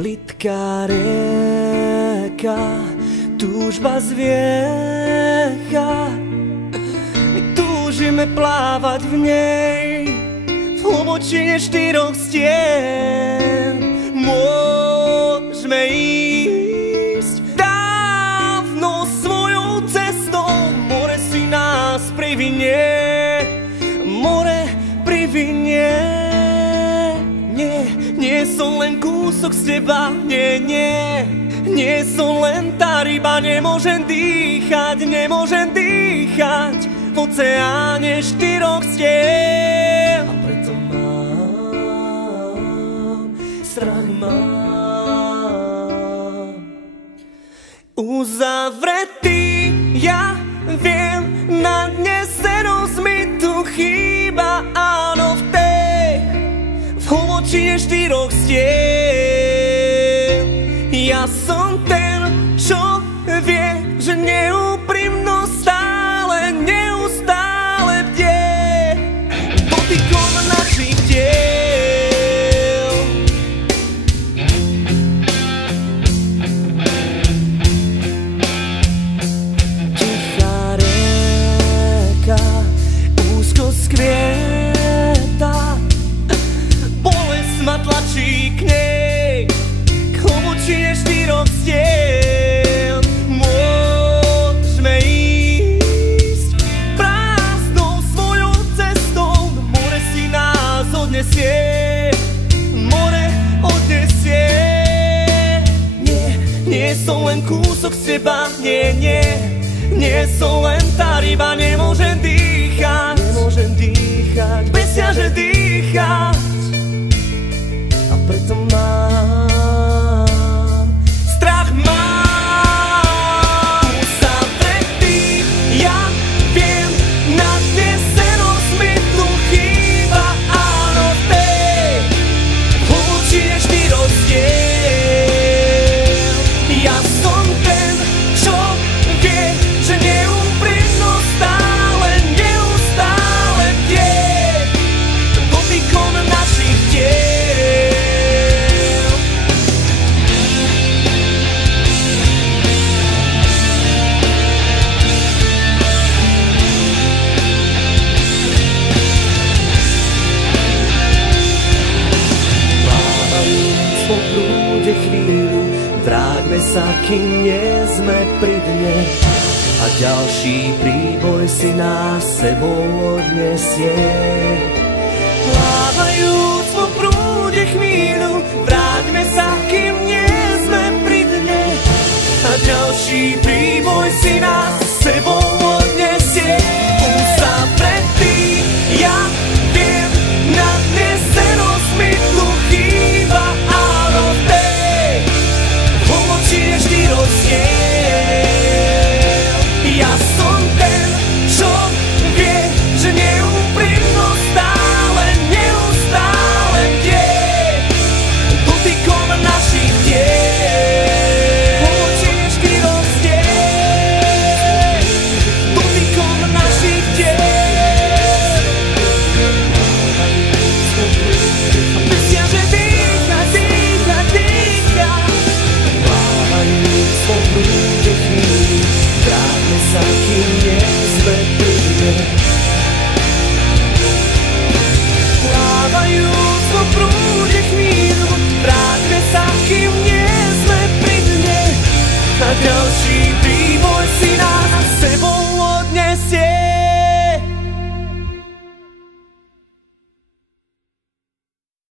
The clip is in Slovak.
Plitká rieka, túžba zviecha. My túžime plávať v nej, v hlbočine 4 stien. Môžeme ísť dávno svojou cestou, more si nás privinie, more privinie. Nie som len kúsok z teba, nie som len tá ryba, nemôžem dýchať v oceáne 4 stien. A preto mám strach, mám uzavretý, ja viem, na dne senosť mi tu chýba, áno, v hlbočine 4 stien. Ja som ten, čo vie, že neúprimnosť stále, neustále bdie dotykom našich tiel. Tichá rieka úzko skvieta, ma tlačí k nej, k hlbočine 4 stien. Môžeme ísť prázdnou svojou cestou, more si nás odnesie, more odnesie. Nie som len kúsok z teba, nie som len tá ryba, nemôžem dýchať bez ťaže dýchať. Preto mám strach, mám uzavretý, ja viem, na dne senosť mi tu chýba, áno, v tej hlbočine 4 stien. Ja som ten, čo vie, že neúprimnosť stále, neustále bdie dotykom našich tiel. Chvíľu, vráťme sa, kým nie sme pri dne, a ďalší príboj si nás sebou odnesie. Plávajúc po prúde chvíľu,